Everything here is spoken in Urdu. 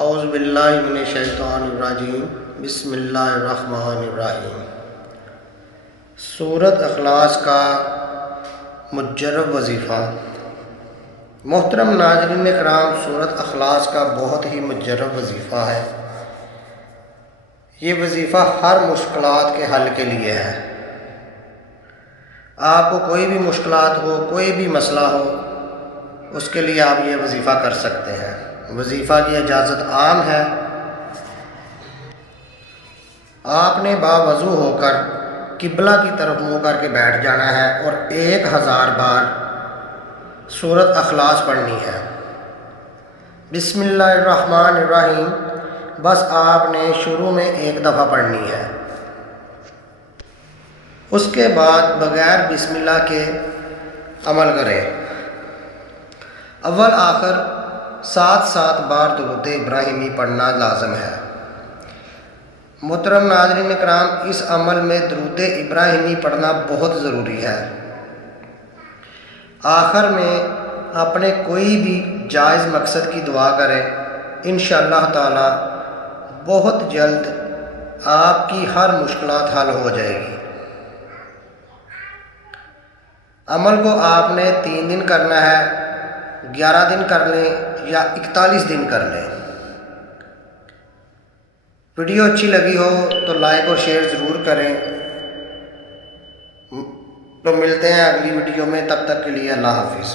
اعوذ باللہ من الشیطان الرجیم بسم اللہ الرحمن الرحیم۔ سورۃ اخلاص کا مجرب وظیفہ۔ محترم ناظرین کرام، سورۃ اخلاص کا بہت ہی مجرب وظیفہ ہے۔ یہ وظیفہ ہر مشکلات کے حل کے لیے ہے۔ آپ کو کوئی بھی مشکلات ہو، کوئی بھی مسئلہ ہو، اس کے لیے آپ یہ وظیفہ کر سکتے ہیں۔ وظیفہ کی اجازت عام ہے۔ آپ نے باوضو ہو کر قبلہ کی طرف منہ کر کے بیٹھ جانا ہے اور 1000 بار سورۃ اخلاص پڑھنی ہے۔ بسم اللہ الرحمن الرحیم بس آپ نے شروع میں 1 دفعہ پڑھنی ہے۔ اس کے بعد بغیر بسم اللہ کے عمل کریں۔ اول آخر 7 بار درود ابراہیمی پڑھنا لازم ہے۔ محترم ناظرین کرام، اس عمل میں درود ابراہیمی پڑھنا بہت ضروری ہے۔ آخر میں اپنے کوئی بھی جائز مقصد کی دعا کریں، انشاءاللہ تعالی بہت جلد آپ کی ہر مشکلات حل ہو جائے گی۔ عمل کو آپ نے 3 دن کرنا ہے، 11 دن کر لیں یا 41 دن کر لیں۔ ویڈیو اچھی لگی ہو تو لائک اور شیئر ضرور کریں۔ تو ملتے ہیں اگلی ویڈیو میں، تب تک کے لیے اللہ حافظ۔